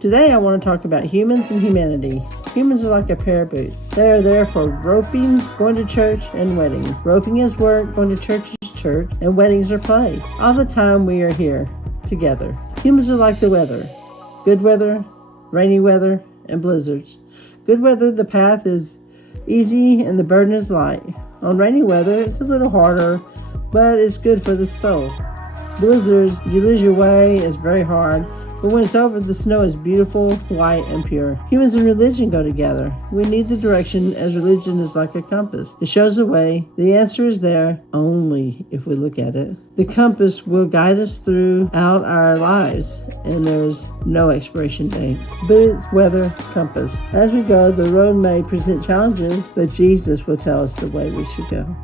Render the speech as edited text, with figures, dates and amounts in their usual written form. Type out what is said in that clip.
Today I want to talk about humans and humanity. Humans are like a pair of boots. They are there for roping, going to church, and weddings. Roping is work, going to church is church, and weddings are play. All the time we are here, together. Humans are like the weather. Good weather, rainy weather, and blizzards. Good weather, the path is easy and the burden is light. On rainy weather, it's a little harder, but it's good for the soul. Blizzards, you lose your way, it's very hard. But when it's over, the snow is beautiful, white, and pure. Humans and religion go together. We need the direction, as religion is like a compass. It shows the way. The answer is there only if we look at it. The compass will guide us throughout our lives, and there's no expiration date. But it's weather compass. As we go, the road may present challenges, but Jesus will tell us the way we should go.